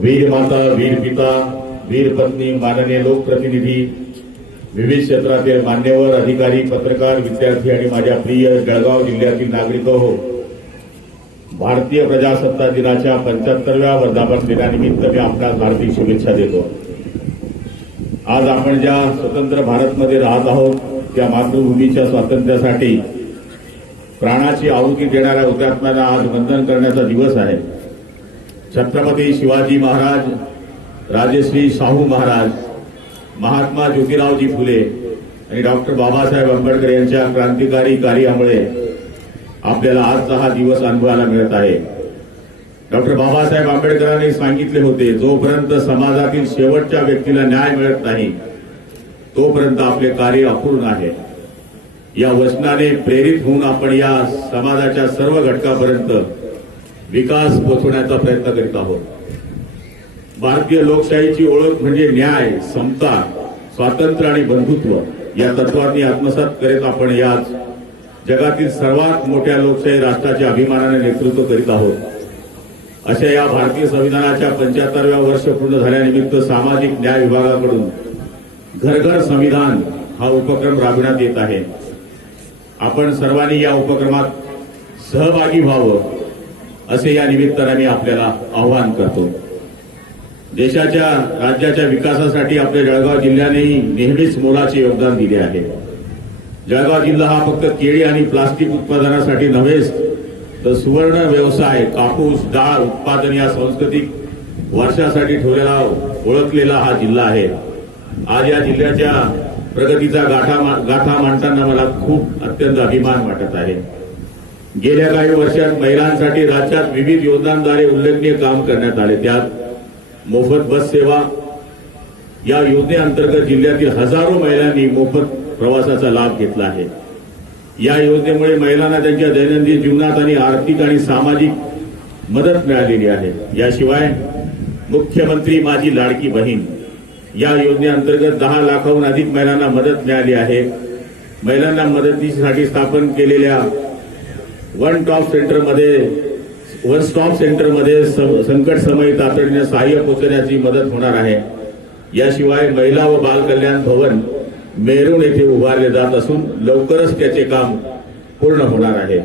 वीर माता वीर पिता वीर पत्नी माननीय लोकप्रतिनिधी विविध क्षेत्रातील मान्यवर अधिकारी पत्रकार विद्यार्थी आणि माझ्या प्रिय जळगाव जिल्ह्यातील नागरिक हो. भारतीय प्रजासत्ताक दिनाच्या पंच्याहत्तरव्या वर्धापन दिनानिमित्त मी आपणास हार्दिक शुभेच्छा देतो. आज आपण ज्या स्वतंत्र भारतमध्ये राहत आहोत त्या मातृभूमीच्या स्वातंत्र्यासाठी प्राणाची आहुती देणाऱ्या हुतात्म्यांना आज वंदन करण्याचा दिवस आहे. छत्रपती शिवाजी महाराज राजश्री शाहू महाराज महात्मा ज्योतिरावजी फुले आणि डॉक्टर बाबासाहेब आंबेडकर यांच्या क्रांतिकारी कार्यामुळे आपल्याला आजचा हा दिवस अनुभवायला मिळत आहे. डॉक्टर बाबासाहेब आंबेडकरांनी सांगितले होते जोपर्यंत समाजातील शेवटच्या व्यक्तीला न्याय मिळत नाही तोपर्यंत आपले कार्य अपूर्ण आहे. या वचनाने प्रेरित होऊन आपण या समाजाच्या सर्व घटकापर्यंत विकास पोचवण्याचा प्रयत्न करीत आहोत. भारतीय लोकशाहीची ओळख म्हणजे न्याय समता स्वातंत्र्य आणि बंधुत्व या तत्वांनी आत्मसात करीत आपण याच जगातील सर्वात मोठ्या लोकशाही राष्ट्राचे अभिमानाने नेतृत्व करीत आहोत. अशा या भारतीय संविधानाच्या पंच्याहत्तरव्या वर्ष पूर्ण झाल्यानिमित्त सामाजिक न्याय विभागाकडून घर घर संविधान हा उपक्रम राबविण्यात येत आहे. आपण सर्वांनी या उपक्रमात सहभागी व्हावं. असे या निमित्ताने आपल्याला आवाहन करतो. देशाच्या राज्याच्या विकासासाठी आपल्या जळगाव जिल्ह्यानेही नेहमीच मोलाचे योगदान दिले आहे. जळगाव जिल्हा हा फक्त केळी आणि प्लास्टिक उत्पादनासाठी नव्हेच तर सुवर्ण व्यवसाय कापूस डाळ उत्पादन या सांस्कृतिक वर्षासाठी ठेवलेला ओळखलेला हा जिल्हा आहे. आज या जिल्ह्याच्या प्रगतीचा गाठा मा- गाथा मांडताना मला खूप अत्यंत अभिमान वाटत आहे. गेल्या काही वर्षात महिलांसाठी राज्यात विविध योजनांद्वारे उल्लेखनीय काम करण्यात आले. त्यात मोफत बस सेवा या योजनेअंतर्गत जिल्ह्यातील हजारो महिलांनी मोफत प्रवासाचा लाभ घेतला आहे. या योजनेमुळे महिलांना त्यांच्या दैनंदिन जीवनात आणि आर्थिक आणि सामाजिक मदत मिळालेली आहे. याशिवाय मुख्यमंत्री माझी लाडकी बहीण या योजनेअंतर्गत दहा लाखाहून अधिक महिलांना मदत मिळाली आहे. महिलांना मदतीसाठी स्थापन केलेल्या वन टॉप सेंटरमध्ये वन स्टॉप सेंटरमध्ये सं- संकट समय तातडीने सहाय्य पोहोचण्याची मदत होणार आहे. याशिवाय महिला व बाल कल्याण भवन मेरून येथे उभारले जात असून लवकरच त्याचे काम पूर्ण होणार आहे.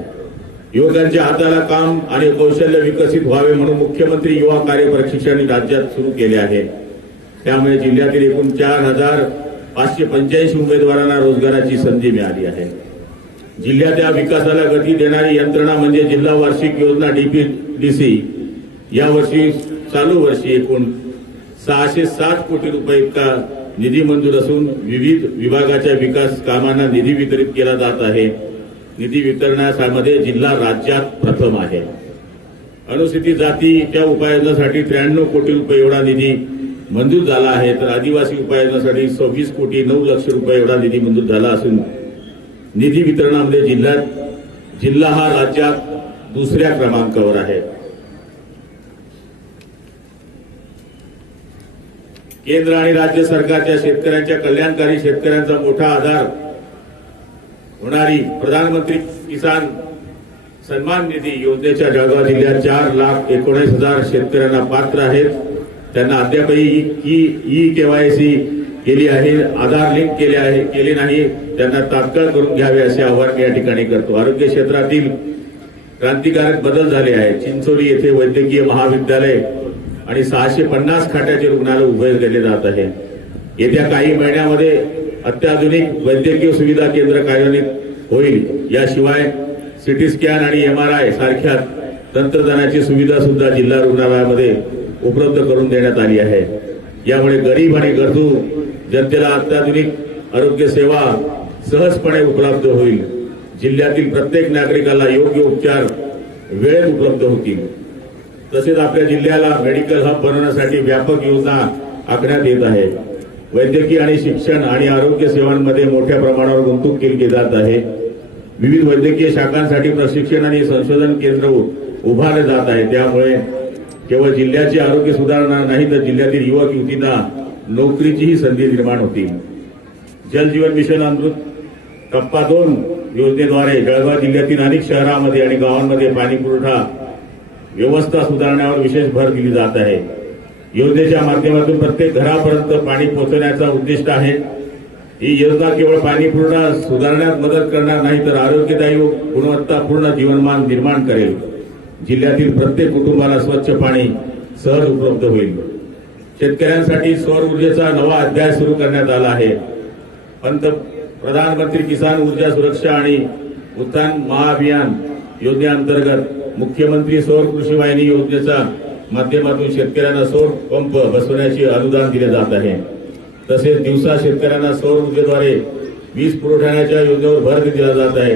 युवकांच्या हाताला काम आणि कौशल्य विकसित व्हावे म्हणून मुख्यमंत्री युवा कार्य प्रशिक्षण राज्यात सुरू केले आहे. त्यामुळे जिल्ह्यातील एकूण चार हजार पाचशे पंच्याऐंशी उमेदवारांना रोजगाराची संधी मिळाली आहे. जिल्ह्याच्या विकासाला गती देणारी यंत्रणा म्हणजे जिल्हा वार्षिक योजना डीपीडीसी या वर्षी चालू वर्षी एकूण सहाशे सात कोटी रुपये इतका निधी मंजूर असून विविध विभागाच्या विकास कामांना निधी वितरित केला जात आहे. निधी वितरणामध्ये जिल्हा राज्यात प्रथम आहे. अनुसूचित जातीच्या उपाययोजनासाठी त्र्याण्णव कोटी रुपये एवढा निधी मंजूर झाला आहे. तर आदिवासी उपाययोजनासाठी सव्वीस कोटी नऊ लक्ष रुपये एवढा निधी मंजूर झाला असून निधी वितरणामध्ये जिल्ह्यात जिल्हा हा राज्यात दुसऱ्या क्रमांकावर आहे. केंद्र आणि राज्य सरकारच्या शेतकऱ्यांच्या कल्याणकारी शेतकऱ्यांचा मोठा आधार होणारी प्रधानमंत्री किसान सन्मान निधी योजनेच्या जळगाव जिल्ह्यात चार लाख एकोणीस हजार शेतकऱ्यांना पात्र आहेत. त्यांना अद्यापही ई केवायसी केली आहे आधार लिंक केले आहे केले नाही त्यांना तात्काळ करून घ्यावे असे आवाहन या ठिकाणी करतो. आरोग्य क्षेत्रातील क्रांतिकारक बदल झाले आहेत. चिंचोली येथे वैद्यकीय महाविद्यालय आणि सहाशे पन्नास खाट्याचे रुग्णालय उभे केले जात आहे. येत्या काही महिन्यामध्ये अत्याधुनिक वैद्यकीय सुविधा केंद्र कार्यान्वित होईल. याशिवाय सिटी स्कॅन आणि एम आर आय सारख्या तंत्रज्ञानाची सुविधा सुद्धा जिल्हा रुग्णालयामध्ये उपलब्ध करून देण्यात आली आहे. यामुळे गरीब आणि गरजू जनतेला अत्याधुनिक आरोग्य सेवा सहजपणे उपलब्ध होईल. जिल्ह्यातील प्रत्येक नागरिकाला योग्य उपचार वेळेत उपलब्ध होतील. तसेच आपल्या जिल्ह्याला मेडिकल हब बनवण्यासाठी व्यापक योजना आखण्यात येत आहे. वैद्यकीय आणि शिक्षण आणि आरोग्य सेवांमध्ये मोठ्या प्रमाणावर गुंतवणूक केली जात आहे. विविध वैद्यकीय शाखांसाठी प्रशिक्षण आणि संशोधन केंद्र उभारले जात आहे त्यामुळे केवळ जिल्ह्याची आरोग्य सुधारणा नाही तर जिल्ह्यातील युवक युवतींना नोकरीचीही संधी निर्माण होतील जलजीवन मिशन अमृत टप्पा दोन योजनेद्वारे जळगाव जिल्ह्यातील अनेक शहरांमध्ये आणि गावांमध्ये पाणी पुरवठा व्यवस्था सुधारण्यावर विशेष भर दिली जात आहे. योजनेच्या माध्यमातून प्रत्येक घरापर्यंत पाणी पोहोचवण्याचा उद्दिष्ट आहे. ही योजना केवळ पाणी पुरवठा सुधारण्यात मदत करणार नाही तर आरोग्यदायी व गुणवत्तापूर्ण जीवनमान निर्माण करेल. जिल्ह्यातील प्रत्येक कुटुंबाला स्वच्छ पाणी सहज उपलब्ध होईल. शेतकऱ्यांसाठी सौर ऊर्जेचा नवा अध्याय सुरू करण्यात आला आहे. पंत प्रधानमंत्री किसान ऊर्जा सुरक्षा आणि उत्थान महाअभियान योजनेअंतर्गत मुख्यमंत्री सौर कृषी वाहिनी योजनेच्या माध्यमातून शेतकऱ्यांना सौर पंप बसवण्याचे अनुदान दिले जात आहे. तसेच दिवसा शेतकऱ्यांना सौर ऊर्जेद्वारे वीज पुरवठ्याच्या योजनेवर भर दिला जात आहे.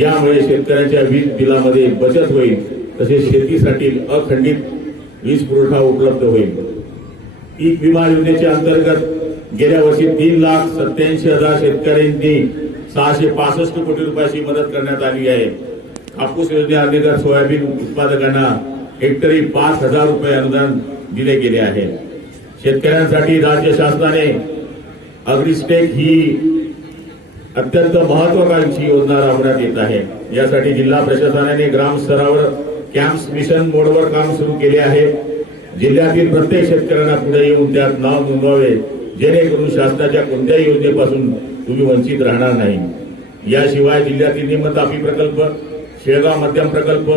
यामुळे शेतकऱ्यांच्या वीज बिलामध्ये बचत होईल. तसेच शेतीसाठी अखंडित वीज पुरवठा उपलब्ध होईल. पीक विमा योजनेच्या अंतर्गत गेल्या वर्षी तीन लाख सत्याऐंशी हजार शेतकऱ्यांनी सहाशे पासष्ट कोटी रुपयाची मदत करण्यात आली आहे. कापूस योजनेअंतर्गत सोयाबीन उत्पादकांना हेक्टरी पाच हजार रुपये अनुदान दिले गेले आहे. शेतकऱ्यांसाठी राज्य शासनाने अग्रिस्टेक ही अत्यंत महत्वाकांक्षी योजना राबवण्यात येत आहे. यासाठी जिल्हा प्रशासनाने ग्रामस्तरावर कॅम्प्स मिशन मोडवर काम सुरू केले आहे. जिल्ह्यातील प्रत्येक शेतकऱ्यांना पुढे येऊन त्यात नाव नोंदवावे जेणेकरून शासनाच्या कोणत्याही योजनेपासून तुम्ही वंचित राहणार नाही. याशिवाय जिल्ह्यातील निमतापी प्रकल्प शेळगाव मध्यम प्रकल्प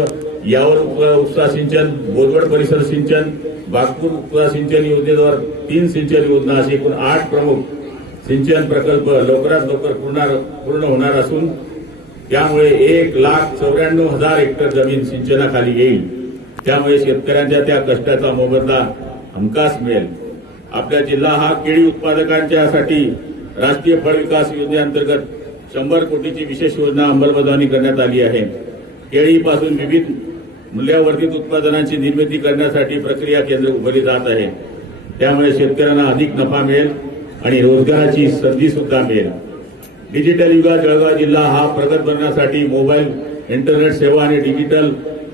यावर उपसा सिंचन बोदवड परिसर सिंचन बागपूर उपसा सिंचन योजनेद्वारे तीन सिंचन योजना अशी एकूण आठ प्रमुख सिंचन प्रकल्प लवकरात लवकर पूर्ण होणार असून त्यामुळे एक लाख चौऱ्याण्णव हजार हेक्टर जमीन सिंचनाखाली येईल. त्यामुळे शेतकऱ्यांच्या त्या कष्टाचा मोबदला हमखास मिळेल. आपला जिल्हा हा केळी उत्पादकांच्यासाठी राष्ट्रीय फळ विकास योजनेअंतर्गत शंभर कोटीची विशेष योजना अंमलबजावणी करण्यात आली आहे. केळीपासून विविध मूल्यावर्धित उत्पादनांची निर्मिती करण्यासाठी प्रक्रिया केंद्र उभारली जात आहे. त्यामुळे शेतकऱ्यांना अधिक नफा मिळेल आणि रोजगाराची संधी सुद्धा मिळेल. डिजिटल युगात जळगाव जिल्हा हा प्रगत बनण्यासाठी मोबाईल इंटरनेट सेवा आणि डिजिटल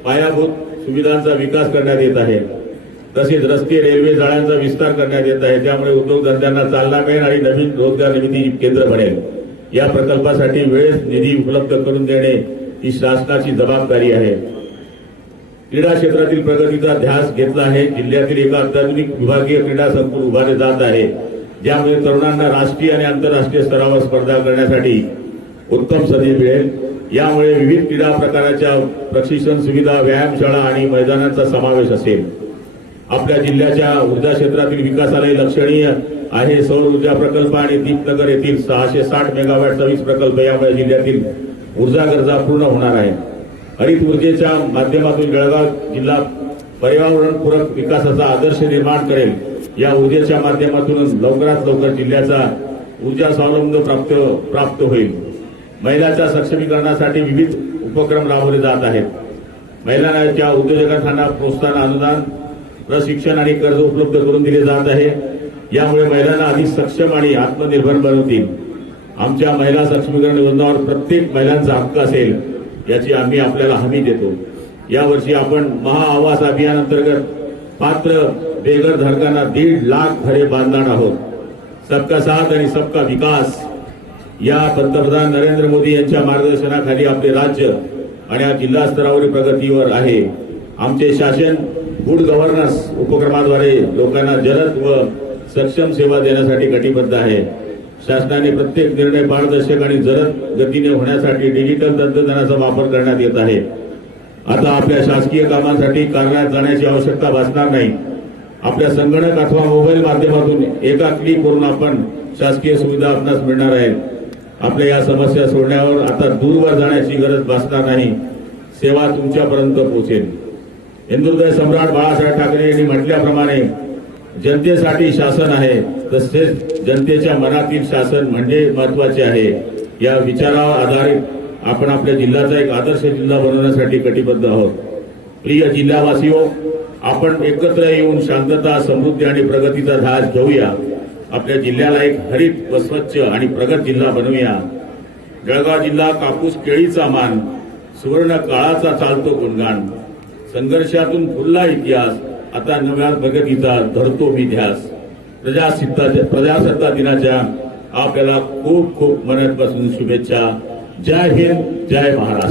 पायाभूत सुविधांचा विकास करण्यात येत आहे. तसेच रस्ते रेल्वे जाळ्यांचा विस्तार करण्यात येत आहे. त्यामुळे उद्योगधंद्यांना चालना मिळेल आणि नवीन रोजगार निर्मिती केंद्र बनेल. या प्रकल्पासाठी वेळेस निधी उपलब्ध करून देणे ही शासनाची जबाबदारी आहे. क्रीडा क्षेत्रातील प्रगतीचा ध्यास घेतला आहे. जिल्ह्यातील एका अत्याधुनिक विभागीय क्रीडा संकुल उभारले जात आहे. ज्यामुळे तरुणांना राष्ट्रीय आणि आंतरराष्ट्रीय स्तरावर स्पर्धा करण्यासाठी उत्तम संधी मिळेल. यामुळे विविध क्रीडा प्रकाराच्या प्रशिक्षण सुविधा व्यायामशाळा आणि मैदानांचा समावेश असेल. आपल्या जिल्ह्याच्या ऊर्जा क्षेत्रातील विकासालाही लक्षणीय आहे. सौर ऊर्जा प्रकल्प आणि दीपनगर येथील सहाशे साठ मेगावॅटचा वीज प्रकल्प यामुळे जिल्ह्यातील ऊर्जा गरजा पूर्ण होणार आहे. हरित ऊर्जेच्या माध्यमातून जळगाव जिल्हा पर्यावरणपूरक विकासाचा आदर्श निर्माण करेल. या ऊर्जेच्या माध्यमातून लवकरात लवकर जिल्ह्याचा ऊर्जा स्वावलंब प्राप्त प्राप्त होईल. महिलांच्या सक्षमीकरणासाठी विविध उपक्रम राबवले जात आहेत. महिलांच्या उद्योजकांना प्रोत्साहन अनुदान प्रशिक्षण आणि कर्ज उपलब्ध करून दिले जात आहे. यामुळे महिलांना अधिक सक्षम आणि आत्मनिर्भर बनवतील. आमच्या महिला सक्षमीकरण योजनावर प्रत्येक महिलांचा हक्क असेल याची आम्ही आपल्याला हमी देतो. यावर्षी आपण महाआवास अभियान अंतर्गत पात्र बेघर धारकांना दीड लाख घरे बांधणार आहोत. सबका साथ आणि सबका विकास. या पंतप्रधान नरेंद्र मोदी यांच्या मार्गदर्शनाखाली आपले राज्य आणि या जिल्हा स्तरावरील प्रगतीवर आहे. आमचे शासन गुड गव्हर्नन्स उपक्रमाद्वारे लोकांना जलद व सक्षम सेवा देण्यासाठी कटिबद्ध आहे. शासनाने प्रत्येक निर्णय पारदर्शक आणि जलद गतीने होण्यासाठी डिजिटल तंत्रज्ञानाचा वापर करण्यात येत आहे. आता आपल्या शासकीय कामांसाठी कार्यालयात जाण्याची आवश्यकता भासणार नाही. आपल्या संगणक अथवा मोबाईल माध्यमातून एका क्लिक करून आपण शासकीय सुविधा आपणास मिळणार आहेत. आपल्या या समस्या सोडण्यावर आता दूरवर जाण्याची गरज भासणार नाही. सेवा तुमच्यापर्यंत पोहोचेल. हिंदुदय सम्राट बाळासाहेब ठाकरे यांनी म्हटल्याप्रमाणे जनतेसाठी शासन आहे तसेच जनतेच्या मनातील शासन म्हणजे महत्त्वाचे आहे. या विचारावर आधारित आपण आपल्या जिल्ह्याचा एक आदर्श जिल्हा बनवण्यासाठी कटिबद्ध आहोत. प्रिय जिल्हावासियो आपण एकत्र येऊन शांतता समृद्धी आणि प्रगतीचा ध्यास घेऊया. आपल्या जिल्ह्याला एक हरित व स्वच्छ आणि प्रगत जिल्हा बनवूया. जळगाव जिल्हा कापूस केळीचा मान सुवर्ण काळाचा चालतो गुणगान. संघर्षातून फुलला इतिहास आता नव्या प्रगतीचा धरतो मी ध्यास. प्रजासत्ता प्रजासत्ता दिनाच्या आपल्याला खूप खूप मनापासून शुभेच्छा. जय हिंद जय महाराष्ट्र.